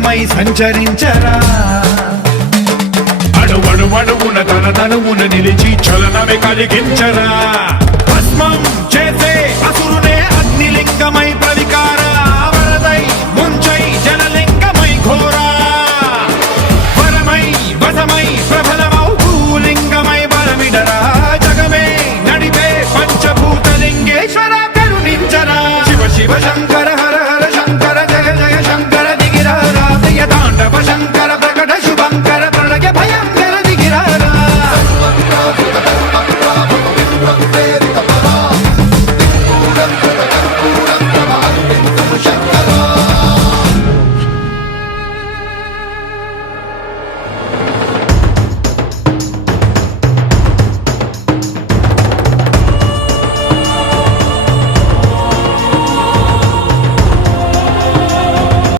అగ్నిలింగమై సంచరించరా అణువణువున తన తనువున నిలిచి చలనమే కలిగించరా భస్మం చేసే అసురునే అగ్నిలింగమై